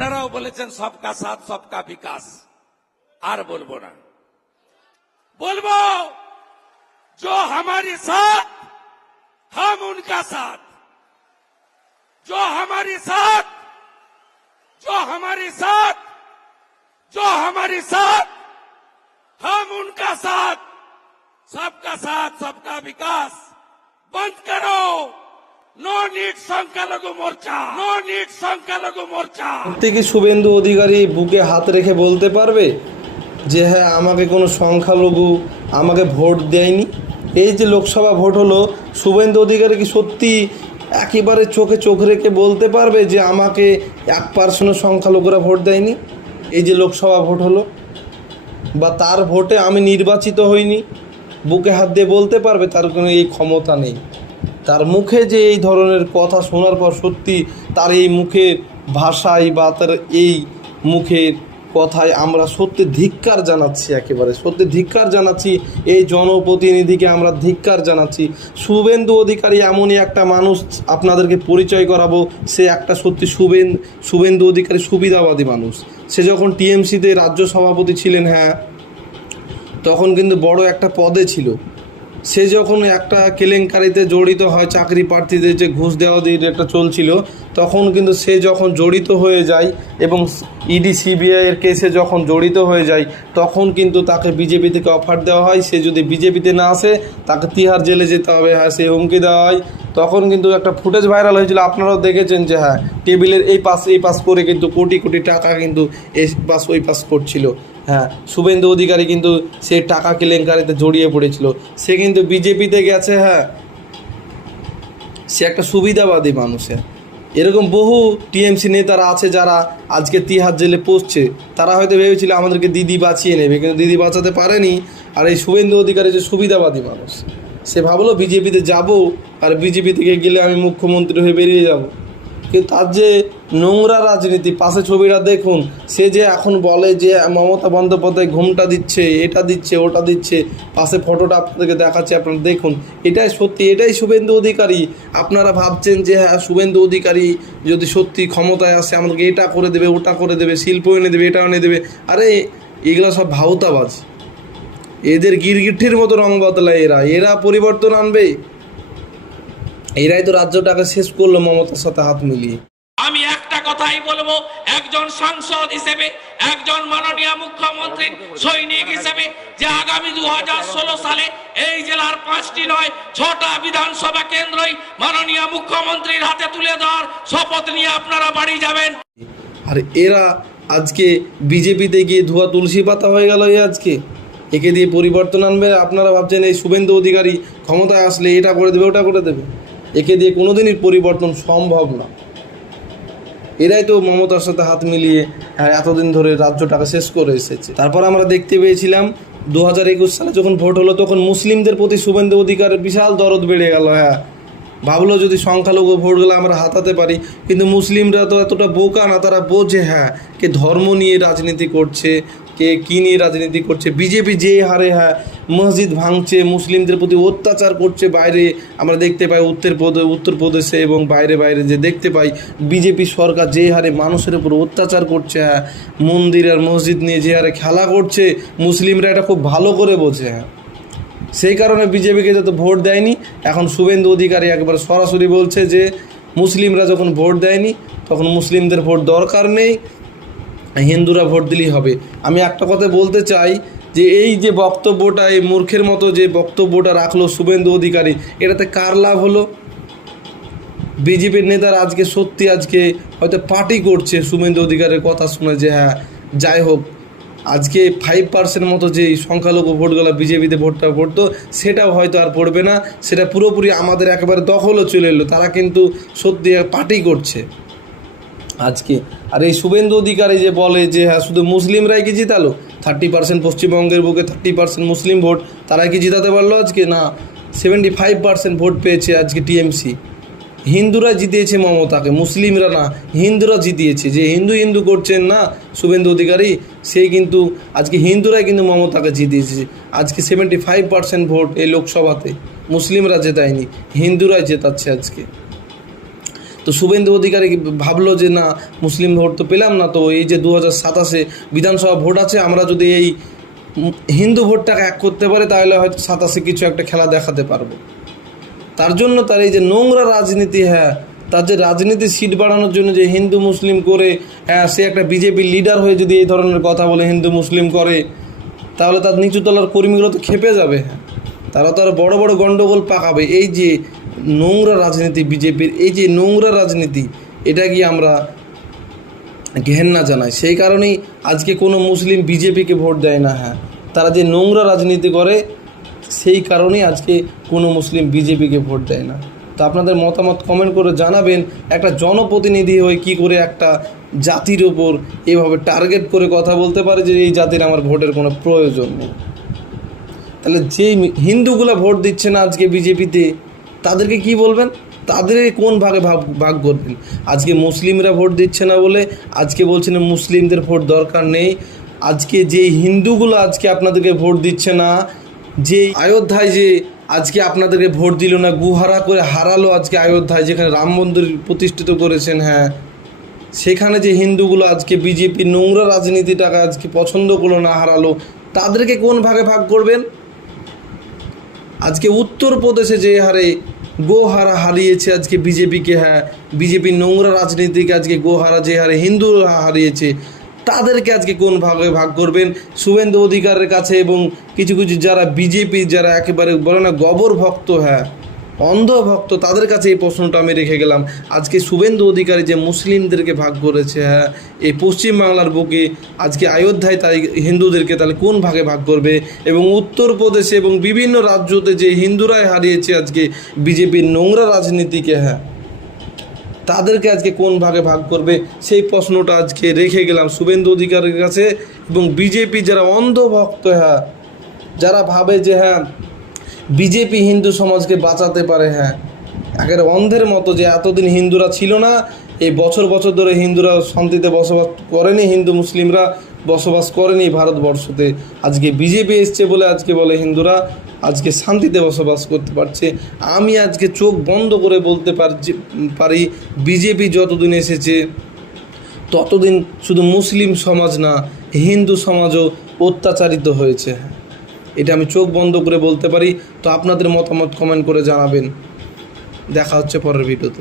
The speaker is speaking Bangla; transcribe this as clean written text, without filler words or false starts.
আপনারাও বলেছেন সবকা সাথ সবকা বিকাশ, আর বলবো না। বলবো जो हमारे साथ हम उनका साथ, जो हमारे साथ, जो हमारे साथ, जो हमारे साथ हम उनका साथ, सबका विकास बंद करो। नो नीड সংখ্যালঘু মোর্চা, নো নীড সংখ্যালঘু মোর্চা। প্রত্যেকই শুভেন্দু অধিকারী বুকে হাত রেখে বলতে পারবে যে হ্যাঁ আমাকে কোনো সংখ্যালঘু আমাকে ভোট দেয়নি? এই যে লোকসভা ভোট হলো, শুভেন্দু অধিকারী কি সত্যি একেবারে চোখে চোখ রেখে বলতে পারবে যে আমাকে 1% সংখ্যালঘুরা ভোট দেয়নি? এই যে লোকসভা ভোট হলো বা তার ভোটে আমি নির্বাচিত হইনি, বুকে হাত দিয়ে বলতে পারবে? তার কোনো এই ক্ষমতা নেই। তার মুখে যে এই ধরনের কথা শোনার পর সত্যি তার এই মুখের ভাষায় বা তার এই মুখের কথায় আমরা সত্যি ধিক্কার জানাচ্ছি, একেবারে সত্যি ধিক্কার জানাচ্ছি। এই জনপ্রতিনিধিকে আমরা ধিক্কার জানাচ্ছি। শুভেন্দু অধিকারী এমনই একটা মানুষ, আপনাদেরকে পরিচয় করাবো। সে একটা সত্যি শুভেন্দু অধিকারী সুবিধাবাদী মানুষ। সে যখন টিএমসিতে রাজ্য সভাপতি ছিলেন, হ্যাঁ তখন কিন্তু বড় একটা পদে ছিল। সে যখন একটা কেলেঙ্কারিতে জড়িত হয়, চাকরি প্রার্থীদের যে ঘুষ দেওয়া দিয়ে একটা চলছিল, তখন কিন্তু সে যখন জড়িত হয়ে যায় এবং ইডি সিবিআইয়ের কেসে যখন জড়িত হয়ে যায়, তখন কিন্তু তাকে বিজেপি থেকে অফার দেওয়া হয়। সে যদি বিজেপিতে না আসে তাকে তিহার জেলে যেতে হবে, হ্যাঁ সে হুমকি দেওয়া হয়। তখন কিন্তু একটা ফুটেজ ভাইরাল হয়েছিল, আপনারাও দেখেছেন যে হ্যাঁ টেবিলের এই পাশ করে কিন্তু কোটি কোটি টাকা কিন্তু এই পাশ ওই পাশ করছিল। হ্যাঁ শুভেন্দু অধিকারী কিন্তু সে টাকা কেলেঙ্কারিতে জড়িয়ে পড়েছিল। সে কিন্তু বিজেপিতে গেছে। হ্যাঁ সে একটা সুবিধাবাদী মানুষ। এরকম বহু টিএমসি নেতারা আছে যারা আজকে তিহার জেলে পৌঁছছে। তারা হয়তো ভেবেছিল আমাদেরকে দিদি বাঁচিয়ে নেবে, কিন্তু দিদি বাঁচাতে পারেনি। আর এই শুভেন্দু অধিকারী যে সুবিধাবাদী মানুষ, সে ভাবলো বিজেপিতে যাব, আর বিজেপি থেকে গেলে আমি মুখ্যমন্ত্রী হয়ে বেরিয়ে যাব। কিন্তু তার যে নোংরা রাজনীতি, পাশে ছবিটা দেখুন। সে যে এখন বলে যে মমতা বন্দ্যোপাধ্যায় ঘুমটা দিচ্ছে, এটা দিচ্ছে, ওটা দিচ্ছে, পাশে ফটোটা আপনাদেরকে দেখাচ্ছে, আপনারা দেখুন। এটাই সত্যি, এটাই শুভেন্দু অধিকারী। আপনারা ভাবছেন যে হ্যাঁ শুভেন্দু অধিকারী যদি সত্যি ক্ষমতায় আসে আমাদেরকে এটা করে দেবে, ওটা করে দেবে, শিল্প এনে দেবে, এটা এনে দেবে। আরে এগুলো সব ভাউতাবাজ। এদের গিরগিটির মতো রং বদলায় এরা পরিবর্তন আনবে? এরাই তো রাজ্যটাকে শেষ করলো মমতার সাথে হাত মিলিয়ে। আমি একটা কথাই বলবো, একজন সাংসদ হিসেবে, একজন মাননীয় মুখ্যমন্ত্রীর সৈনিক হিসেবে, যে আগামী 2016 সালে এই জেলার 5টি নয় 6টা বিধানসভা কেন্দ্রই মাননীয় মুখ্যমন্ত্রীর হাতে তুলে দেওয়ার শপথ নিয়ে আপনারা বাড়ি যাবেন। আর এরা আজকে বিজেপিতে গিয়ে ধোয়া তুলসী পাতা হয়ে গেল। আজকে একে দিয়ে পরিবর্তন আনবে? আপনারা ভাবছেন এই শুভেন্দু অধিকারী ক্ষমতায় আসলে এটা করে দেবে, ওটা করে দেবে? একে দিয়ে কোনোদিনই পরিবর্তন সম্ভব না। এরাই তো মমতার সাথে হাত মিলিয়ে এতদিন ধরে রাজ্যটাকে শেষ করে এসেছে। তারপর আমরা দেখতে পেয়েছিলাম 2021 সালে যখন ভোট হলো, তখন মুসলিমদের প্রতি শুভেন্দু অধিকারের বিশাল দরদ বেড়ে গেল। হ্যাঁ ভাবলো যদি সংখ্যালঘু ভোটগুলো আমরা হাতাতে পারি। কিন্তু মুসলিমরা তো এতটা বোকা না, তারা বোঝে হ্যাঁ কে ধর্ম নিয়ে রাজনীতি করছে, কে কী নিয়ে রাজনীতি করছে। বিজেপি যে হারে হ্যাঁ মসজিদ ভাঙছে, মুসলিমদের প্রতি অত্যাচার করছে। বাইরে আমরা দেখতে পাই উত্তরপ্রদেশে এবং বাইরে যে দেখতে পাই বিজেপি সরকার যে হারে মানুষের উপর অত্যাচার করছে, হ্যাঁ মন্দির আর মসজিদ নিয়ে যে হারে খেলা করছে, মুসলিমরা এটা খুব ভালো করে বোঝে। হ্যাঁ সেই কারণে বিজেপিকে যত ভোট দেয়নি। এখন শুভেন্দু অধিকারী একবার সরাসরি বলছে যে মুসলিমরা যখন ভোট দেয়নি তখন মুসলিমদের ভোট দরকার নেই, হিন্দুরা ভোট দিলেই হবে। আমি একটা কথা বলতে চাই যে এই যে বক্তব্যটা, এই মূর্খের মতো যে বক্তব্যটা রাখলো শুভেন্দু অধিকারী, এটাতে কার লাভ হলো? বিজেপির নেতারা আজকে সত্যি আজকে হয়তো পার্টি করছে শুভেন্দু অধিকারীর কথা শুনে যে হ্যাঁ যাই হোক আজকে 5% মতো যে সংখ্যালঘু ভোটগুলো বিজেপিতে ভোটটা পড়তো সেটাও হয়তো আর পড়বে না। সেটা পুরোপুরি আমাদের একেবারে দখলও চলে এলো। তারা কিন্তু সত্যি পার্টি করছে আজকে। আর এই শুভেন্দু অধিকারী যে বলে যে হ্যাঁ শুধু মুসলিমরাই কি জিতালো, 30% পশ্চিমবঙ্গের বুকে 30% মুসলিম ভোট, তারাই কি জিতাতে পারলো আজকে? না, 75% ভোট পেয়েছে আজকে টিএমসি। হিন্দুরা জিতিয়েছে মমতাকে, মুসলিমরা না, হিন্দুরা জিতিয়েছে। যে হিন্দু করছেন না শুভেন্দু অধিকারী, সেই কিন্তু আজকে হিন্দুরাই কিন্তু মমতাকে জিতিয়েছে। আজকে 75% ভোট এই লোকসভাতে মুসলিমরা জেতায়নি, হিন্দুরাই জেতাচ্ছে আজকে। তো শুভেন্দু অধিকারী ভাবলো যে না, মুসলিম ভোট তো পেলাম না, তো এই যে 2027 বিধানসভা ভোট আছে, আমরা যদি এই হিন্দু ভোটটাকে এক করতে পারি তাহলে হয়তো 27 কিছু একটা খেলা দেখাতে পারবো। তার জন্য তার এই যে নোংরা রাজনীতি, হ্যাঁ, তার যে রাজনীতি সিট বাড়ানোর জন্য যে হিন্দু মুসলিম করে, হ্যাঁ, সে একটা বিজেপির লিডার হয়ে যদি এই ধরনের কথা বলে হিন্দু মুসলিম করে, তাহলে তার নিচুতলার কর্মীগুলো তো খেপে যাবে। হ্যাঁ, তারা তো আর বড় বড় গণ্ডগোল পাকাবে। এই যে নোংরা রাজনীতি বিজেপির, এই যে নোংরা রাজনীতি, এটা কি আমরা ঘেন্না জানাই। সেই কারণেই আজকে কোনো মুসলিম বিজেপিকে ভোট দেয় না। হ্যাঁ, তারা যে নোংরা রাজনীতি করে, সেই কারণেই আজকে কোনো মুসলিম বিজেপিকে ভোট দেয় না। তো আপনাদের মতামত কমেন্ট করে জানাবেন। একটা জনপ্রতিনিধি হয়ে কি করে একটা জাতির ওপর এভাবে টার্গেট করে কথা বলতে পারে যে এই জাতির আমার ভোটের কোনো প্রয়োজন নেই। তাহলে যেই হিন্দুগুলো ভোট দিচ্ছে না আজকে বিজেপিতে, তাদেরকে কি বলবেন? তাদেরকে কোন ভাগে ভাগ করবেন? আজকে মুসলিমরা ভোট দিচ্ছে না বলে আজকে বলছেন মুসলিমদের ভোট দরকার নেই। আজকে যে হিন্দুগুলো আজকে আপনাদেরকে ভোট দিচ্ছে না, যে অযোধ্যায় যে আজকে আপনাদেরকে ভোট দিল না, গুহারা করে হারালো আজকে অযোধ্যায়, যেখানে রাম মন্দির প্রতিষ্ঠিত করেছেন, হ্যাঁ, সেখানে যে হিন্দুগুলো আজকে বিজেপি নোংরা রাজনীতিটাকে আজকে পছন্দ করলো না, হারালো, তাদেরকে কোন ভাগে ভাগ করবেন? আজকে উত্তরপ্রদেশে যে হারে গোহারা হারিয়েছে আজকে বিজেপিকে, হ্যাঁ, বিজেপির নোংরা রাজনীতিকে আজকে গোহারা যে হারে হিন্দুরা হারিয়েছে, তাদেরকে আজকে কোন ভাগে ভাগ করবেন? শুভেন্দু অধিকারের কাছে এবং কিছু কিছু যারা বিজেপি, যারা একেবারে বলে না গবর ভক্ত, হ্যাঁ, অন্ধ ভক্ত, তাদের কাছে এই প্রশ্নটা আমি রেখে গেলাম। আজকে শুভেন্দু অধিকারী যে মুসলিমদেরকে ভাগ করেছে, হ্যাঁ, এই পশ্চিমবাংলার বুকে আজকে অযোধ্যায়, তাই হিন্দুদেরকে তাহলে কোন ভাগে ভাগ করবে? এবং উত্তরপ্রদেশে এবং বিভিন্ন রাজ্যতে যে হিন্দুরাই হারিয়েছে আজকে বিজেপির নোংরা রাজনীতিকে, হ্যাঁ, তাদেরকে আজকে কোন ভাগে ভাগ করবে? সেই প্রশ্নটা আজকে রেখে গেলাম শুভেন্দু অধিকারীর কাছে। এবং বিজেপি যারা অন্ধভক্ত, হ্যাঁ, যারা ভাবে যে হ্যাঁ বিজেপি হিন্দু সমাজকে বাঁচাতে পারে, হ্যাঁ, একেবারে অন্ধের মতো, যে এতদিন হিন্দুরা ছিল না, এই বছর বছর ধরে হিন্দুরা শান্তিতে বসবাস করেনি, হিন্দু মুসলিমরা বসবাস করেনি ভারতবর্ষতে, আজকে বিজেপি এসছে বলে আজকে বলে হিন্দুরা আজকে শান্তিতে বসবাস করতে পারছে। আমি আজকে চোখ বন্ধ করে বলতে পারি বিজেপি যতদিন এসেছে ততদিন শুধু মুসলিম সমাজ না, হিন্দু সমাজও অত্যাচারিত হয়েছে। এটা আমি চোখ বন্ধ করে বলতে পারি। তো আপনাদের মতামত কমেন্ট করে জানাবেন। দেখা হচ্ছে পরের ভিডিওতে।